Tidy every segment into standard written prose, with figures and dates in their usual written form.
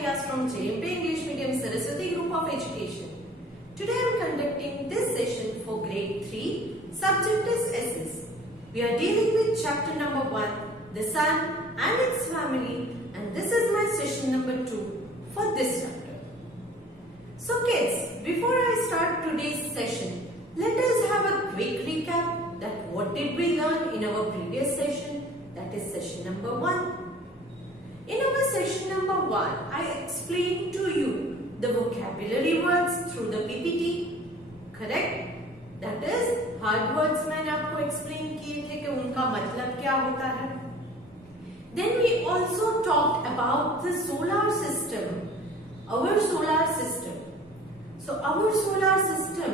Vyas from JMP English Medium Saraswati Group of Education. Today I am conducting this session for grade 3. Subject is SS. We are dealing with chapter number 1, the sun and its family, and this is my session number 2 for this chapter. So kids, before I start today's session, let us have a quick recap that what did we learn in our previous session, that is session number 1. In our session number 1, I explained to you the vocabulary words through the PPT, correct? That is, hard words मैंने आपको explain किए थे कि उनका मतलब क्या होता है. Then we also talked about the solar system, our solar system. So our solar system,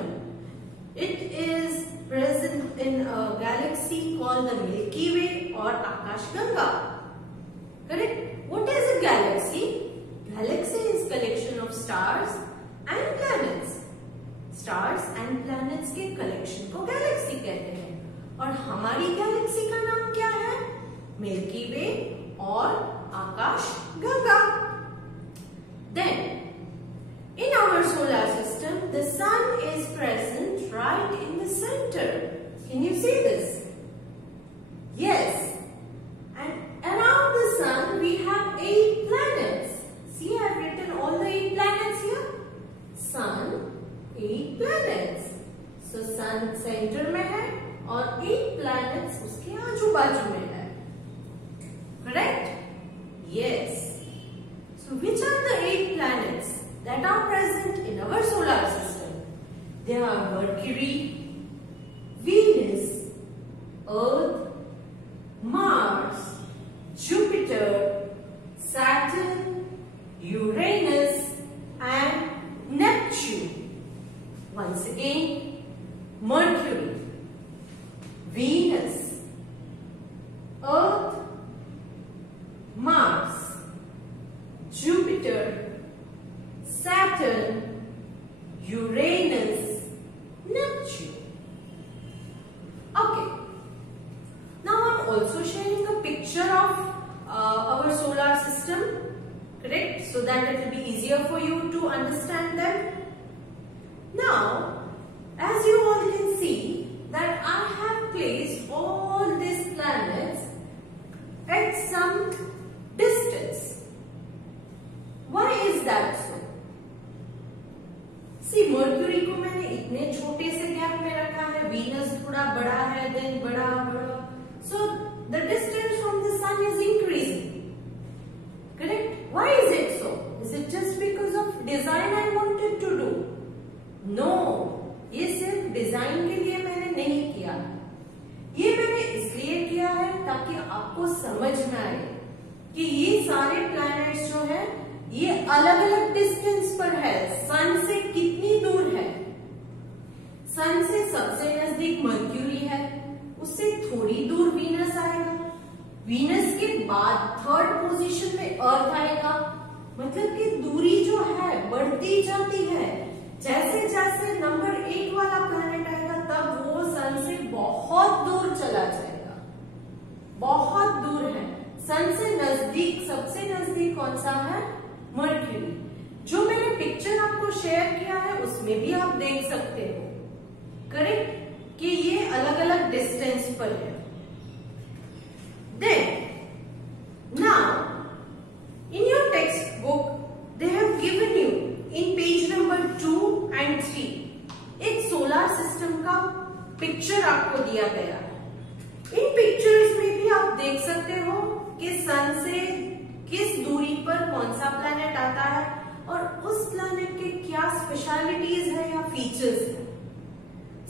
it is present in a galaxy called the Milky Way or Akashganga. Correct? What is a galaxy? Galaxy is collection of stars and planets. Stars and planets के collection को galaxy कहते हैं. और हमारी galaxy का नाम क्या है? Milky Way और Akashganga. Then, in our solar system, the sun is present right in the center. Can you see this? Yes. And around the sun, we have 8 planets. See, I have written all the 8 planets here. Sun, 8 planets. So, sun center में है और 8 planets उसके आजू-बाजू में है. Correct? Yes. So, which are the 8 planets that are present in our solar system? They are Mercury, Venus, Earth, Mars, Jupiter, Saturn, Uranus and Neptune. Once again, Mercury, Venus, Earth, Mars, Jupiter, Saturn, Uranus, Neptune. Okay. Now I'm also sharing a picture of our solar system, correct? So that it will be easier for you to understand them. Now, as you all can see that I have placed all these planets at some distance. Why is that so? See, Mercury को मैंने इतने छोटे से gap में रखा है, Venus थोड़ा बड़ा है, then बड़ा. So the distance from the sun is increasing. Correct? Why is it so? Is it just because of design I wanted to do? No. ये सिर्फ डिजाइन के लिए मैंने नहीं किया. ये मैंने इसलिए किया है ताकि आपको समझ में आए कि ये सारे प्लैनेट्स जो है ये अलग अलग डिस्टेंस पर है. सन से कितनी दूर है? सन से सबसे नजदीक मर्क्यूरी है, उससे थोड़ी दूर वीनस आएगा, वीनस के बाद थर्ड पोजीशन में अर्थ आएगा. मतलब कि दूरी जो है बढ़ती जाती है. जैसे जैसे नंबर 8 वाला प्लैनेट आएगा तब वो सन से बहुत दूर चला जाएगा. बहुत दूर है. सन से नजदीक, सबसे नजदीक कौन सा है? मर्क्यूरी. जो मैंने पिक्चर आपको शेयर किया है उसमें भी आप देख सकते हो, करेक्ट, कि ये अलग अलग डिस्टेंस पर है. Then, now, in your textbook, they have given you in page number 2 and 3 एक सोलर सिस्टम का पिक्चर आपको दिया गया है. इन पिक्चर्स में भी आप देख सकते हो कि सन से किस दूरी पर कौन सा प्लैनेट आता है और उस प्लैनेट के क्या स्पेशलिटीज है या फीचर्स है.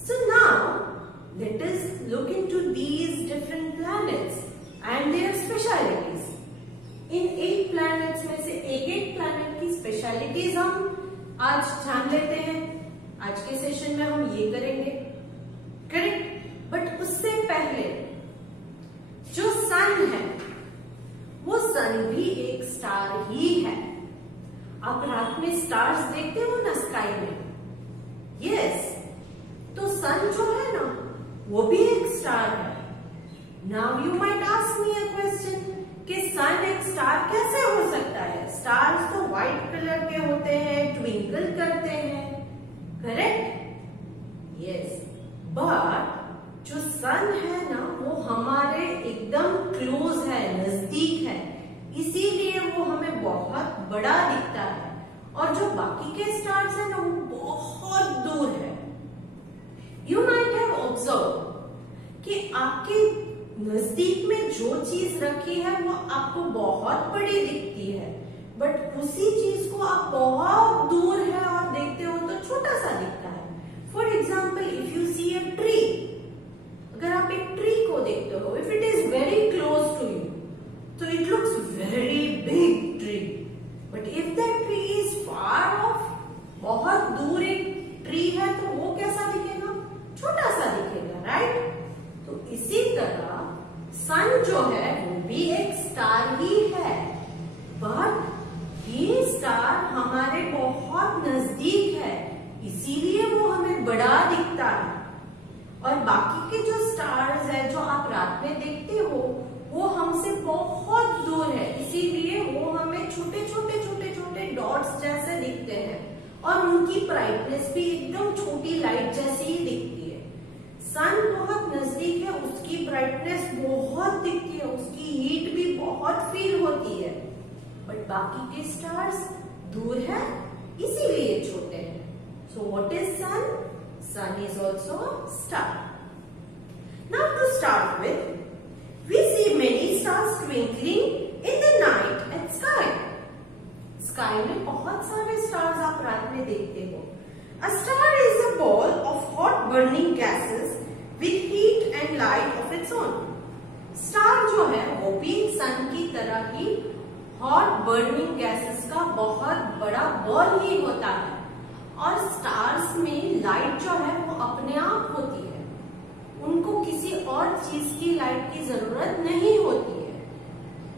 So now let us look into these different planets and their specialities. इन 8 प्लैनेट्स में से एक प्लैनेट की स्पेशलिटीज हम आज जान लेते हैं. आज के सेशन में हम ये करेंगे, करेक्ट. बट उससे पहले जो सन है वो सन भी एक स्टार ही है. आप रात में स्टार्स देखते हो ना स्काई में? यस. तो सन जो है ना वो भी एक स्टार है. Now you might ask me a question कि सन एक स्टार कैसे हो सकता लगता है। स्टार्स तो व्हाइट कलर के होते हैं, ट्विंकल करते हैं, करेक्ट? यस, बट जो सन है ना वो हमारे एकदम क्लोज है, नजदीक है, इसीलिए वो हमें बहुत बड़ा दिखता है। और जो बाकी के स्टार्स है ना वो बहुत दूर है। यू माइट हैव ऑब्जर्व कि आपके नजदीक में जो चीज रखी है वो आपको बहुत बड़ी दिखती है, बट उसी चीज को आप बहुत दूर है और देखते हो तो छोटा सा दिखता है। For example, if you see a tree, अगर आप एक ट्री को देखते हो, if it is very close to you तो it looks very big tree, but if that tree is far off, बहुत दूर एक ट्री है तो वो कैसा दिखेगा? छोटा सा दिखेगा, राइट? तो इसी तरह सन जो है वो भी एक स्टार ही है, बट ये स्टार हमारे बहुत नजदीक है, इसीलिए वो हमें बड़ा दिखता है। और बाकी के जो स्टार्स है जो आप रात में देखते हो वो हमसे बहुत दूर है, इसीलिए वो हमें छोटे छोटे छोटे छोटे डॉट्स जैसे दिखते हैं और उनकी ब्राइटनेस भी एकदम छोटी लाइट जैसी ही दिखती है। सन बहुत नजदीक है, उसकी ब्राइटनेस बहुत दिखती है, उसकी हीट भी बहुत फील होती है, बट बाकी के स्टार्स दूर है, इसीलिए छोटे हैं। So what is sun? Sun is also star. Now to start with, we see many stars twinkling in the night at sky. Sky में बहुत सारे stars आप रात में देखते हो। A star is a ball of hot burning gases with heat and light of its own. Star जो है वो भी सन की तरह ही hot burning gases का बहुत बड़ा बॉल ही होता है, और स्टार्स में लाइट जो है वो अपने आप होती है, उनको किसी और चीज की लाइट की जरूरत नहीं होती है,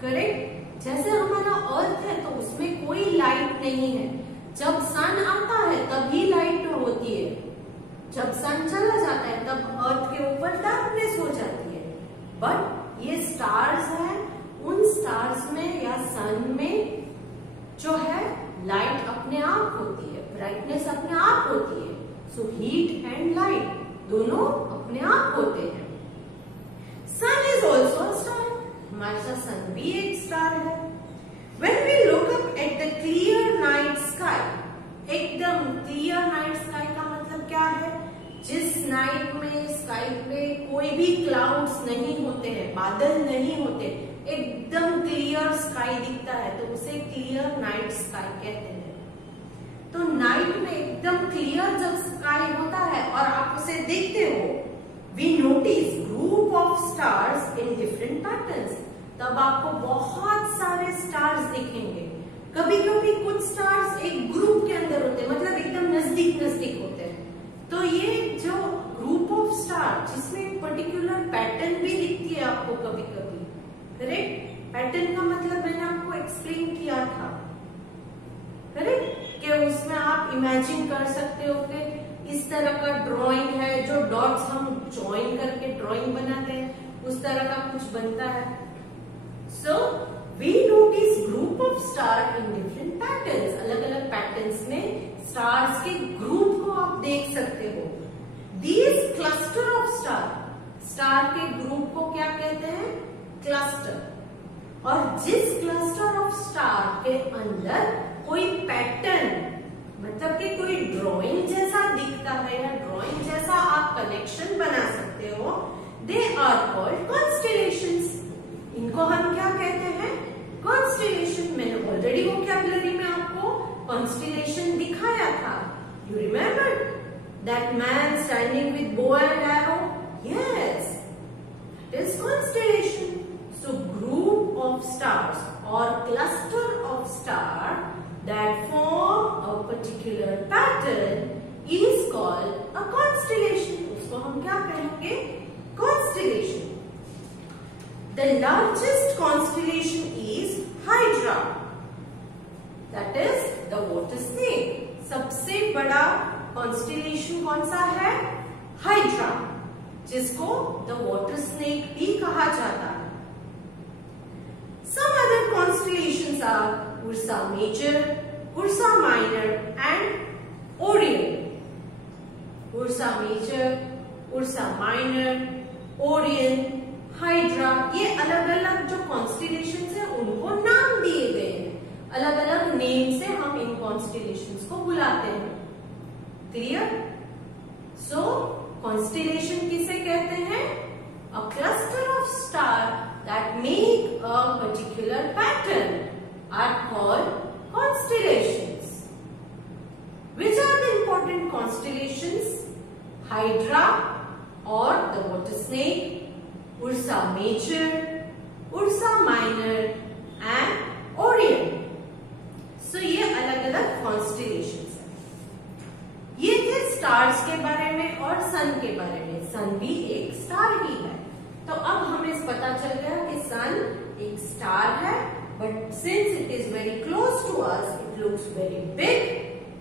करेक्ट? जैसे हमारा अर्थ है तो उसमें कोई लाइट नहीं है, जब सन आता है तभी लाइट होती है, जब सन चला जाता है तब अर्थ के ऊपर डार्कनेस हो जाती है। बट ये स्टार्स है, उन स्टार्स में या सन में जो है लाइट अपने आप होती है, ब्राइटनेस अपने आप होती है। सो हीट एंड लाइट दोनों अपने आप होते हैं। सन इज ऑल्सो स्टार, हमारे साथ सन भी एक स्टार है। When we look up at the clear night sky, एकदम क्लियर नाइट स्काई का मतलब क्या है? जिस नाइट में स्काई पे कोई भी क्लाउड्स नहीं होते हैं, बादल नहीं होते, एकदम क्लियर स्काई दिखता है तो उसे क्लियर नाइट स्काई कहते हैं। तो नाइट में एकदम क्लियर जब स्काई होता है और आप उसे देखते हो, we notice group of stars in different patterns, तब आपको बहुत सारे स्टार्स दिखेंगे। कभी कभी कुछ स्टार्स एक ग्रुप के अंदर होते हैं, मतलब एकदम नजदीक नजदीक होते हैं। तो ये जो ग्रुप ऑफ स्टार जिसमें एक पर्टिकुलर पैटर्न भी दिखती है आपको कभी कभी, करेक्ट? पैटर्न का मतलब मैंने आपको एक्सप्लेन किया था, करेक्ट? कि उसमें आप इमेजिन कर सकते हो कि इस तरह का ड्राइंग है, जो डॉट्स हम ज्वाइन करके ड्राइंग बनाते हैं उस तरह का कुछ बनता है। So we notice group of star in different patterns, अलग अलग पैटर्न्स में स्टार्स के ग्रुप को आप देख सकते हो। These cluster of star, star के ग्रुप को क्या कहते हैं? क्लस्टर। और जिस क्लस्टर ऑफ स्टार के अंदर कोई पैटर्न, मतलब कि कोई ड्राइंग जैसा दिखता है या ड्राइंग जैसा आप कनेक्शन बना सकते हो, दे आर कॉल्ड कॉन्स्टेलेशंस। इनको हम क्या कहते हैं? कॉन्स्टेलेशन। मैंने ऑलरेडी वोकैबुलरी में आपको कॉन्स्टेलेशन दिखाया था। You remember that man standing with bow and arrow? Yes, that is constellation. So group of stars और cluster of star that form a particular pattern is called a constellation. उसको हम क्या कहेंगे? Constellation. The largest constellation is Hydra. That is the water snake. सबसे बड़ा constellation कौन सा है? Hydra, जिसको the water snake भी कहा जाता है। Some other constellations these are Ursa Major, Ursa Minor and Orion. Ursa Major, Ursa Minor, Orion, Hydra, ये अलग अलग जो कॉन्स्टिलेशंस है उनको नाम दिए गए हैं. अलग अलग नेम से हम इन कॉन्स्टिलेशंस को बुलाते हैं. क्लियर? सो कॉन्स्टिलेशन किसे कहते हैं? A cluster of stars that make a particular pattern are called constellations. Which are the important constellations? Hydra or the water snake, Ursa Major, Ursa Minor and Orion. So ये अलग अलग constellations हैं. ये थे stars के बारे में और सन के बारे में. सन भी एक स्टार ही है. तो अब हमें पता चल गया कि सन एक स्टार है, but since it is very close to us, it looks very big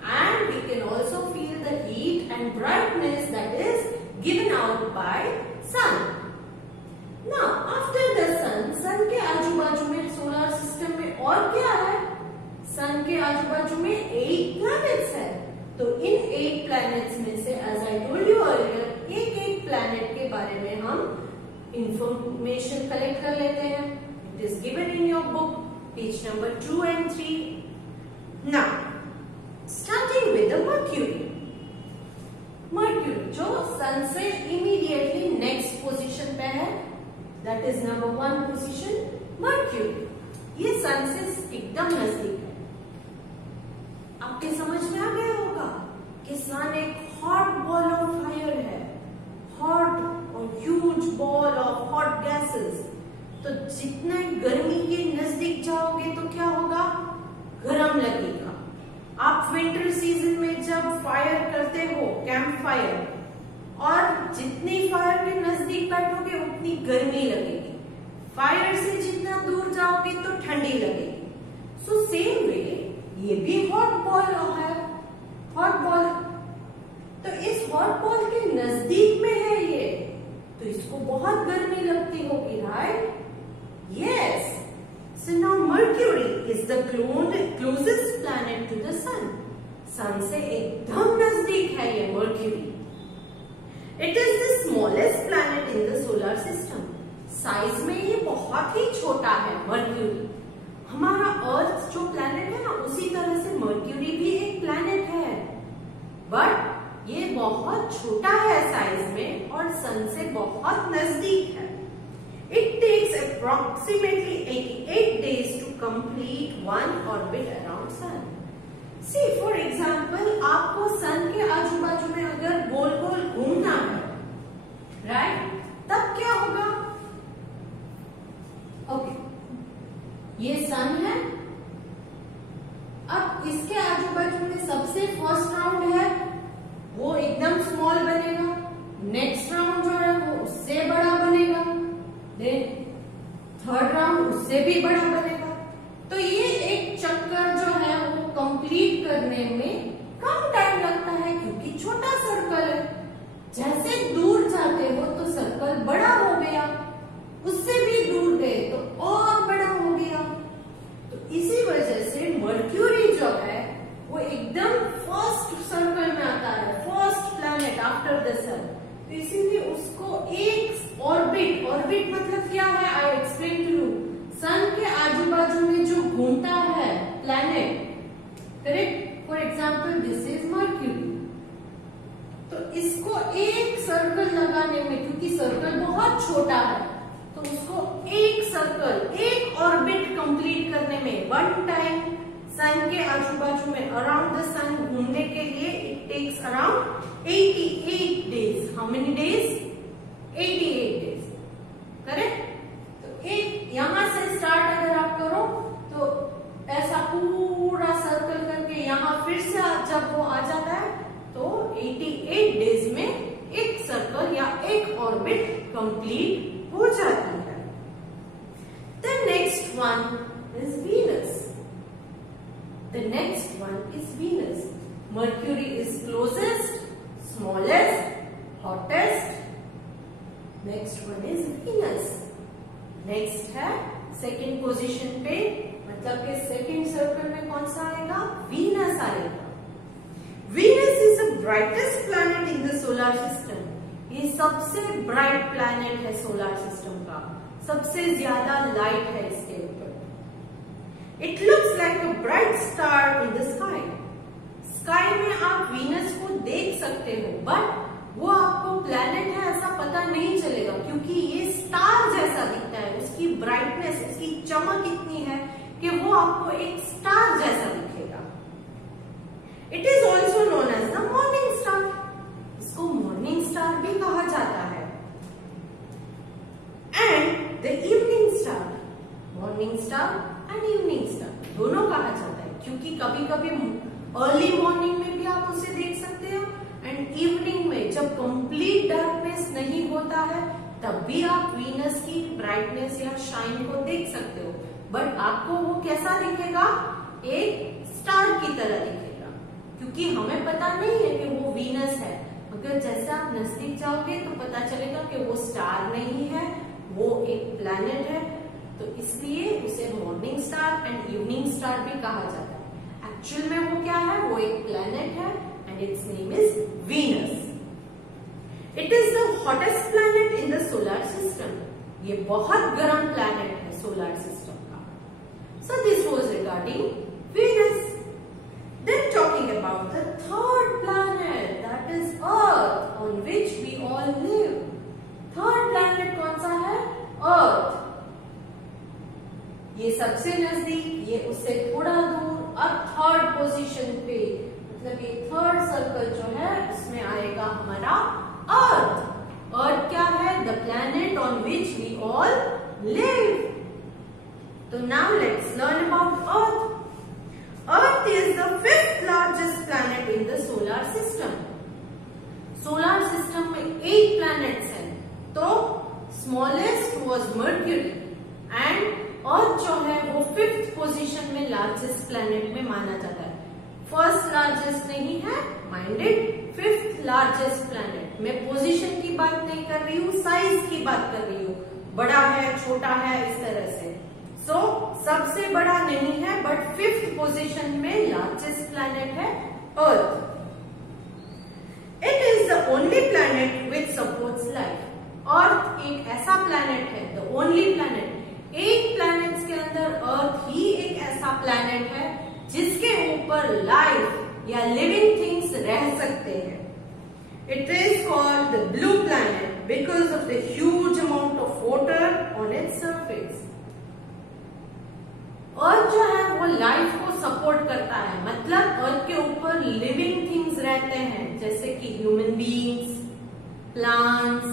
and we can also feel the heat and brightness that is given out by sun. Now after the sun, sun के आजू बाजू में solar system में और क्या है? सन के आजू बाजू में 8 प्लैनेट्स है. तो इन 8 प्लैनेट्स में से, as I told you earlier, एक प्लैनेट के बारे में हम इंफॉर्मेशन कलेक्ट कर लेते हैं. It is given in your book, page number 2 and 3. Now starting with the Mercury. Mercury जो सन से इमीडिएटली नेक्स्ट पोजीशन पे है, that is number 1 position. Mercury ये सन से एकदम नजदीक है. आपके समझ में आ गया होगा कि सन एक हॉट बॉल ऑफ फायर है, हॉट और huge ball of hot gases. तो जितने गर्मी के नजदीक जाओगे तो क्या होगा? गर्म लगेगा. आप विंटर सीजन में जब फायर करते हो, कैंप फायर, और जितनी फायर के नजदीक बैठोगे उतनी गर्मी लगेगी. फायर से जितना दूर जाओगे तो ठंडी लगेगी. सो सेम वे ये भी हॉट बॉल है, हॉट बॉल. तो इस हॉट बॉल के नजदीक में है ये, तो इसको बहुत गर्मी लगती होगी, right? Yes. So now Mercury is the closest planet to the sun. Sun से एकदम नजदीक है ये Mercury. It is the smallest planet in the solar system. Size में ये बहुत ही छोटा है मर्क्यूरी. हमारा अर्थ जो प्लैनेट है ना, उसी तरह से मर्क्यूरी भी एक प्लैनेट है, बट ये बहुत छोटा है साइज में और सन से बहुत नजदीक है. It takes approximately 88 days to complete one orbit around sun. See, for example, आपको सन के आजू बाजू में अगर गोल गोल घूमना है, राइट? तब क्या होगा? ओके, ये सन है. अब इसके आजू बाजू में सबसे फर्स्ट राउंड है वो एकदम स्मॉल बनेगा. नेक्स्ट राउंड जो है वो उससे बड़ा बनेगा. देन थर्ड राउंड उससे भी बड़ा बनेगा. तो ये एक चक्कर जो है वो कंप्लीट करने में कम टाइम लगता है क्योंकि छोटा सर्कल है. जैसे दूर जाते हो तो सर्कल बड़ा हो गया, उससे भी दूर गए तो और बड़ा हो गया. तो इसी वजह से मर्क्यूरी जो है वो एकदम फर्स्ट सर्कल में आता है, first planet after the sun. तो इसीलिए उसको एक ऑर्बिट मतलब क्या है? I explain to you. Sun के आजू बाजू में जो घूमता है planet, correct? For example this is Mercury. तो इसको एक सर्कल लगाने में, क्योंकि सर्कल बहुत छोटा है, तो उसको एक सर्कल, एक ऑर्बिट कंप्लीट करने में, वन टाइम सन के आजू बाजू में अराउंड द सन घूमने के लिए it takes around 88 days. How many days? 88 days. Correct? तो एक यहां से स्टार्ट अगर आप करो तो ऐसा पूरा सर्कल करके यहां फिर से जब वो आ जाता है तो 88 डेज में एक सर्कल या एक ऑर्बिट कंप्लीट हो जाती है. The next one is Venus. The next one is Venus. Mercury is closest, smallest, hottest. Next one is Venus. Next है second position पे मतलब कि सेकंड सर्कल में कौन सा आएगा? वीनस आएगा। Venus is the brightest planet in the solar system. ये सबसे ब्राइट प्लैनेट है सोलर सिस्टम का, सबसे ज्यादा लाइट है इसके ऊपर। It looks like a bright star in the sky. Sky में आप वीनस को देख सकते हो, बट वो आपको प्लैनेट है ऐसा पता नहीं चलेगा, क्योंकि ये स्टार जैसा दिखता है। उसकी ब्राइटनेस, उसकी चमक इतनी है कि वो आपको एक स्टार जैसा दिखेगा। It is also known as the morning star. इसको मॉर्निंग स्टार भी कहा जाता है। And the evening star, morning star and evening star दोनों कहा जाता है, क्योंकि कभी कभी अर्ली मॉर्निंग में भी आप उसे देख सकते हो एंड इवनिंग में जब कंप्लीट डार्कनेस नहीं होता है तब भी आप वीनस की ब्राइटनेस या शाइन को देख सकते हो, बट आपको वो कैसा दिखेगा? एक स्टार की तरह दिखेगा, क्योंकि हमें पता नहीं है कि वो वीनस है। मगर जैसे आप नजदीक जाओगे तो पता चलेगा कि वो स्टार नहीं है, वो एक प्लैनेट है। तो इसलिए उसे morning star and evening star भी कहा जाता है। एक्चुअल में वो क्या है? वो एक प्लैनेट है and its name is Venus. It is the hottest planet in the solar system. ये बहुत गर्म प्लैनेट है सोलर सिस्टम का। So this was regarding Venus. Then talking about the third planet, that is Earth, on which we all live. Third planet कौन सा है? अर्थ। ये सबसे नजदीक, ये उससे थोड़ा दूर और थर्ड पोजीशन पे, मतलब ये थर्ड सर्कल जो है उसमें आएगा हमारा अर्थ। अर्थ क्या है? The planet on which we all live. तो now let's learn about Earth. Earth is the fifth largest planet in the solar system. Solar system में 8 प्लैनेट्स हैं, तो smallest was Mercury and Earth जो है वो 5th position में largest planet में माना जाता है। फर्स्ट लार्जेस्ट नहीं है, माइंडेड, 5th लार्जेस्ट प्लैनेट। मैं पोजीशन की बात नहीं कर रही हूँ, साइज की बात कर रही हूँ। बड़ा है, छोटा है, इस तरह से। सो सबसे बड़ा नहीं है, बट 5th पोजीशन में लार्जेस्ट प्लैनेट है Earth. It is the only planet which supports life. Earth एक ऐसा प्लैनेट है, द ओनली प्लैनेट, 8 प्लैनेट्स के अंदर अर्थ ही एक ऐसा प्लैनेट है जिसके ऊपर लाइफ या लिविंग थिंग्स रह सकते हैं। It is called the blue planet because of the huge amount of water on its surface. Earth जो है वो लाइफ को सपोर्ट करता है, मतलब अर्थ के ऊपर लिविंग थिंग्स रहते हैं, जैसे कि human beings, plants,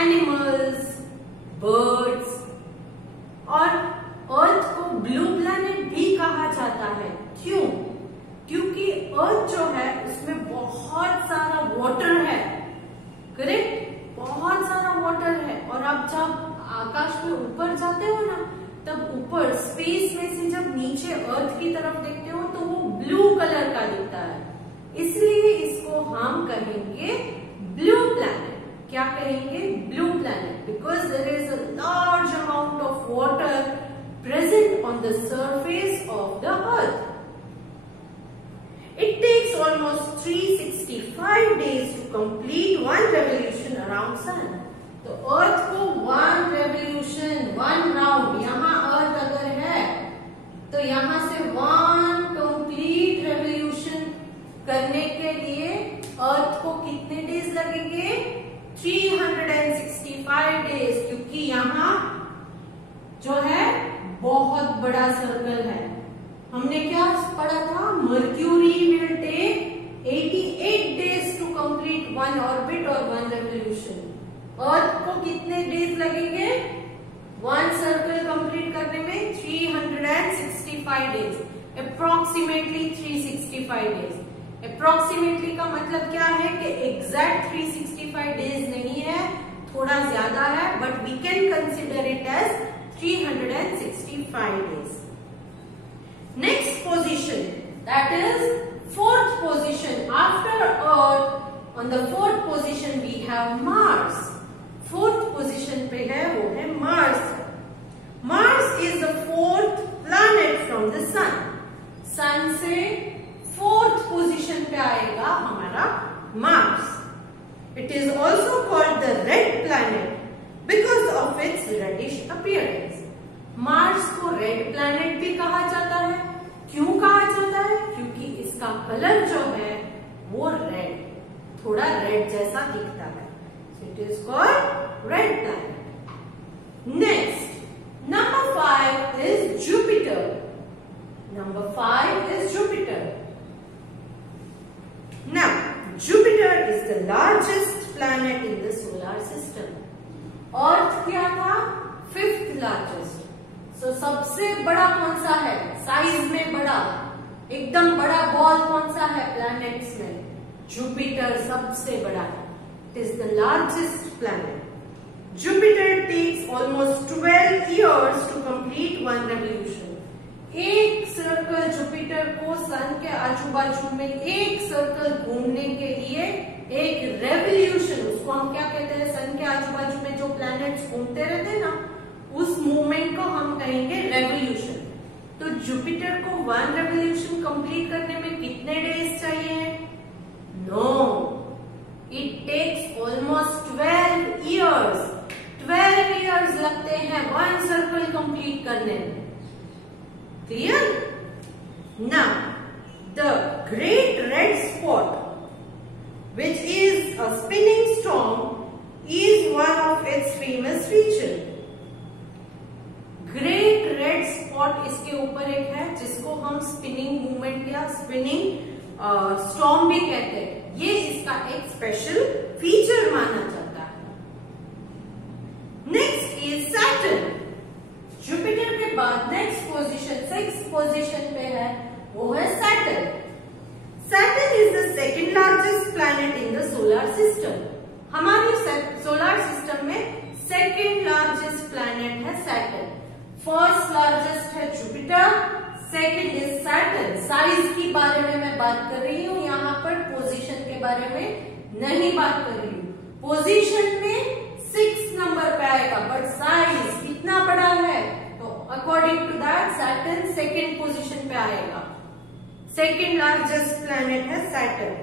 animals, birds. और अर्थ को ब्लू प्लैनेट भी कहा जाता है। क्यों? क्योंकि अर्थ जो है उसमें बहुत सारा वाटर है, करेक्ट? बहुत सारा वाटर है। और आप जब आकाश में ऊपर जाते हो ना, तब ऊपर स्पेस में से जब नीचे अर्थ की तरफ देखते हो तो वो ब्लू कलर का दिखता है, इसलिए इसको हम कहेंगे ब्लू प्लैनेट। क्या कहेंगे? Blue planet, because there is a large amount of water present on the surface of the earth. It takes almost 365 days to complete one revolution around sun. तो अर्थ को 1 revolution, 1 राउंड, यहाँ अर्थ अगर है तो यहाँ से 1 complete revolution करने के लिए अर्थ को कितने डेज लगेंगे? 365 डेज, क्योंकि यहाँ जो है बहुत बड़ा सर्कल है। हमने क्या पढ़ा था? Mercury will take 88 days to complete 1 orbit और 1 रेवोल्यूशन। अर्थ को कितने डेज लगेंगे 1 सर्कल कंप्लीट करने में? 365 डेज, अप्रोक्सीमेटली 365 डेज। अप्रोक्सीमेटली का मतलब क्या है कि एग्जैक्ट 365 डेज नहीं है, थोड़ा ज्यादा है, but we can consider it as 365 days. Next position, that is 4th position after Earth. On the 4th position we have Mars. 4th position पे है वो है Mars. Mars is the 4th planet from the sun. Sun से 4th position पे आएगा हमारा Mars. It is also called the red planet because of its reddish appearance. Mars को red planet भी कहा जाता है। क्यों कहा जाता है? क्योंकि इसका कलर जो है वो रेड, थोड़ा रेड जैसा दिखता है। It is called red planet. Next number 5 is Jupiter. Number 5 is Jupiter. Now, Jupiter is the largest planet in the solar system. Earth क्या था? 5th largest. So सबसे बड़ा कौन सा है? साइज में बड़ा, एकदम बड़ा बॉल कौन सा है प्लैनेट्स में? जुपिटर सबसे बड़ा है। It is the largest planet. Jupiter takes almost 12 years to complete one revolution. एक सर्कल जुपिटर को सन के आजू बाजू में एक सर्कल घूमने के लिए एक रेवोल्यूशन, उसको हम क्या कहते हैं? सन के आजू बाजू में जो प्लैनेट्स घूमते रहते हैं ना, उस मूवमेंट को हम कहेंगे रेवोल्यूशन। तो जुपिटर को 1 रेवोल्यूशन कंप्लीट करने में कितने डेज चाहिए? No, it takes almost 12 years. 12 years लगते हैं 1 सर्कल कंप्लीट करने में। Clear? Now, the great red spot, which is a spinning storm, is one of its famous features. Great red spot इसके ऊपर एक है जिसको हम स्पिनिंग मूवमेंट या स्पिनिंग स्टॉर्म भी कहते हैं। ये इसका एक स्पेशल फीचर माना जाता है। Next is Saturn. जुपिटर के बाद नेक्स्ट पोजीशन 6th पोजीशन पे है, वो है Saturn. Saturn is the second largest planet in the solar system. हमारे सोलर सिस्टम में सेकंड लार्जेस्ट प्लैनेट है सैटर्न। फर्स्ट लार्जेस्ट है Jupiter, second is Saturn. Size की बारे में मैं बात कर रही हूँ, यहाँ पर पोजीशन के बारे में नहीं बात कर रही हूँ। पोजीशन में 6 नंबर पे आएगा, बट साइज कितना बड़ा है तो according to that Saturn second position पे आएगा। सेकंड लार्जेस्ट प्लैनेट है Saturn.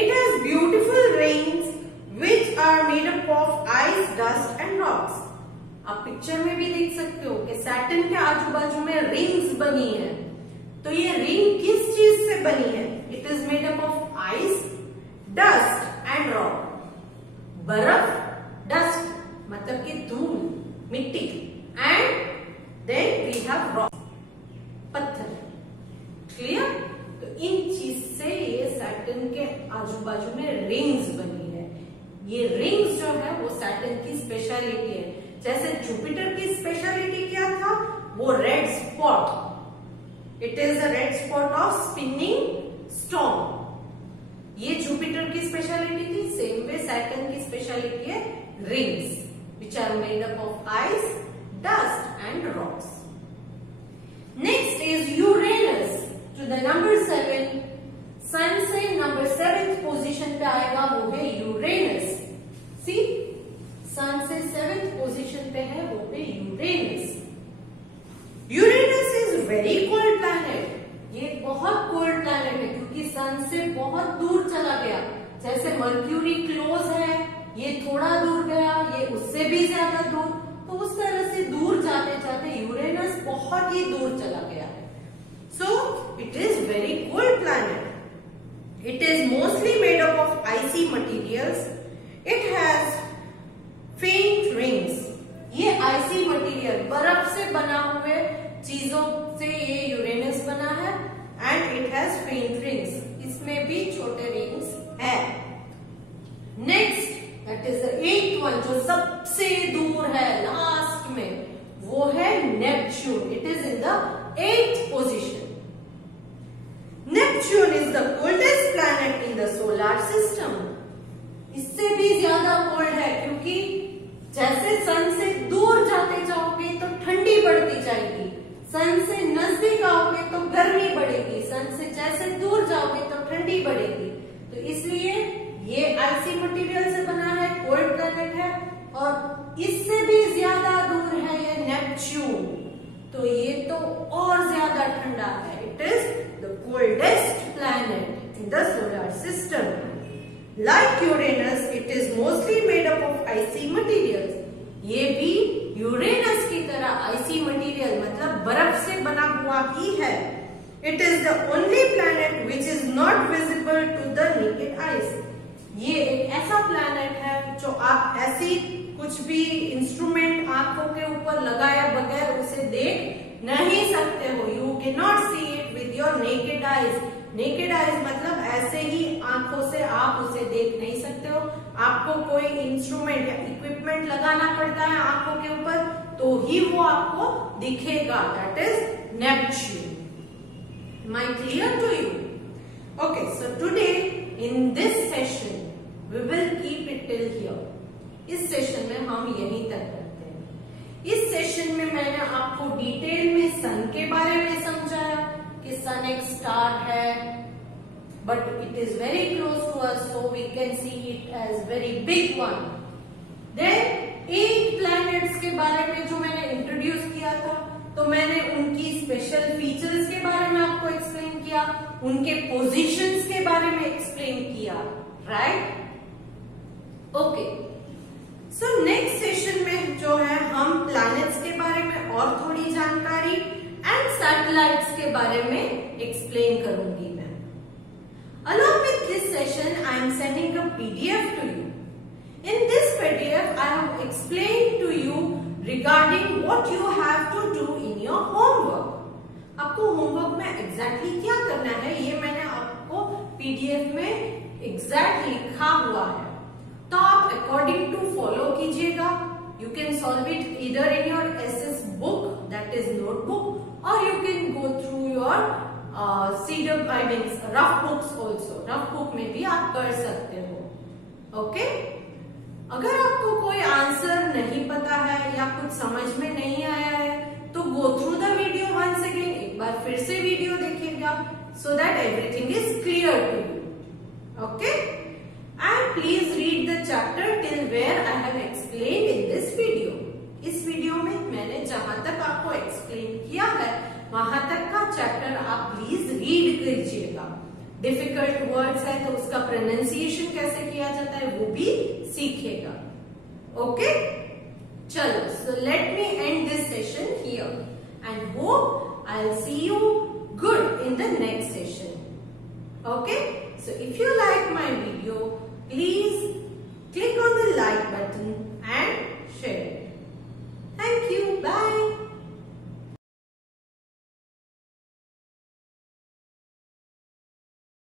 It has beautiful rings which are made up of ice, dust and rocks. आप पिक्चर में भी देख सकते हो कि सैटर्न के आजू बाजू में रिंग्स बनी है। तो ये रिंग किस चीज से बनी है? It is made up of ice, dust and rock. बर्फ, डस्ट मतलब कि धूल, मिट्टी, and then we have rock, पत्थर। क्लियर? तो इन चीज से ये सैटर्न के आजू बाजू में रिंग्स बनी है। ये रिंग्स जो है वो सैटर्न की स्पेशलिटी है। जैसे जुपिटर की स्पेशलिटी क्या था? वो red spot. It is a red spot of spinning storm. ये जुपिटर की स्पेशलिटी थी। सेम वे सैटर्न की स्पेशलिटी है rings which are made up of ice, dust and rocks. Next is Uranus to the number 7. सन से number 7th position पे आएगा, वो है यूरेनस। सी, सन से 7th पोजीशन पे है, वो है Uranus. Uranus is very cold planet. ये बहुत कोल्ड प्लैनेट है क्योंकि सन से बहुत दूर चला गया। जैसे मर्क्यूरी क्लोज है, ये थोड़ा दूर गया, ये उससे भी ज्यादा दूर, तो उस तरह से दूर जाते जाते यूरेनस बहुत ही दूर चला गया है। So it is very cold planet. It is mostly made up of icy materials. It has faint rings. ये आइसी मटीरियल, बर्फ से बना हुए चीजों से ये यूरेनस बना है। And it has faint rings, इसमें भी छोटे रिंग्स है। Next that is the 8th one, जो सबसे दूर है लास्ट में, वो है Neptune. It is in the 8th position. Neptune is the coldest planet in the solar system. इससे भी ज्यादा कोल्ड है क्योंकि जैसे सन से दूर जाते जाओगे तो ठंडी बढ़ती जाएगी, सन से नजदीक आओगे तो गर्मी बढ़ेगी, सन से जैसे दूर जाओगे तो ठंडी बढ़ेगी। तो इसलिए ये आइसी मटेरियल से बना है, कोल्ड प्लैनेट है। और इससे भी ज्यादा दूर है ये नेपच्यून। तो ये तो और ज्यादा ठंडा है. It is the coldest planet in the solar system. Like Uranus it is mostly made up of icy materials. ये भी यूरेनस की तरह आइसी मटीरियल मतलब बर्फ से बना हुआ ही है. It is the only planet which is not visible to the naked eyes. ये एक ऐसा प्लैनेट है जो आप ऐसी कुछ भी इंस्ट्रूमेंट आंखों के ऊपर लगाए बगैर उसे देख नहीं सकते हो. You can not see it with your naked eyes. Naked eyes मतलब ऐसे ही आंखों से आप उसे देख नहीं सकते हो. आपको कोई इंस्ट्रूमेंट या इक्विपमेंट लगाना पड़ता है आंखों के ऊपर तो ही वो आपको दिखेगा. That is Neptune. Am I clear to you? Okay, so today in this session we will keep it till here. इस सेशन में हम यहीं तक करते हैं. इस सेशन में मैंने आपको डिटेल में सन के बारे में समझाया कि सन एक स्टार है but it is very close to us so we can see it as very big one. Then 8 planets के बारे में जो मैंने इंट्रोड्यूस किया था तो मैंने उनकी स्पेशल फीचर्स के बारे में आपको एक्सप्लेन किया, उनके पोजीशंस के बारे में एक्सप्लेन किया. Right? Okay. So next session में जो है हम प्लैनेट्स के बारे में और थोड़ी जानकारी एंड सैटेलाइट्स के बारे में एक्सप्लेन करूंगी मैं. Along with this session, I am sending a PDF to you. In this PDF, I have explained to you regarding what you have to do in your homework. आपको homework में exactly क्या करना है ये मैंने आपको PDF में exact लिखा हुआ है. तो आप अकॉर्डिंग टू फॉलो कीजिएगा. You can solve it either in your SS book that is notebook और you can go through your cedar guidance rough books also. Rough book में भी आप कर सकते हो. ओके. अगर आपको कोई आंसर नहीं पता है या कुछ समझ में नहीं आया है तो go through the video once again. एक बार फिर से वीडियो देखिएगा so that everything is clear to you. Okay. And please read the chapter till where I have explained in this video. इस वीडियो में मैंने जहां तक आपको एक्सप्लेन किया है वहां तक का चैप्टर आप प्लीज रीड कीजिएगा. डिफिकल्ट वर्ड्स है तो उसका प्रोनाउंसिएशन कैसे किया जाता है वो भी सीखेगा. ओके. चलो. So let me and this session here and hope I will see you good in the next session. Okay. So if you like my video please click on the like button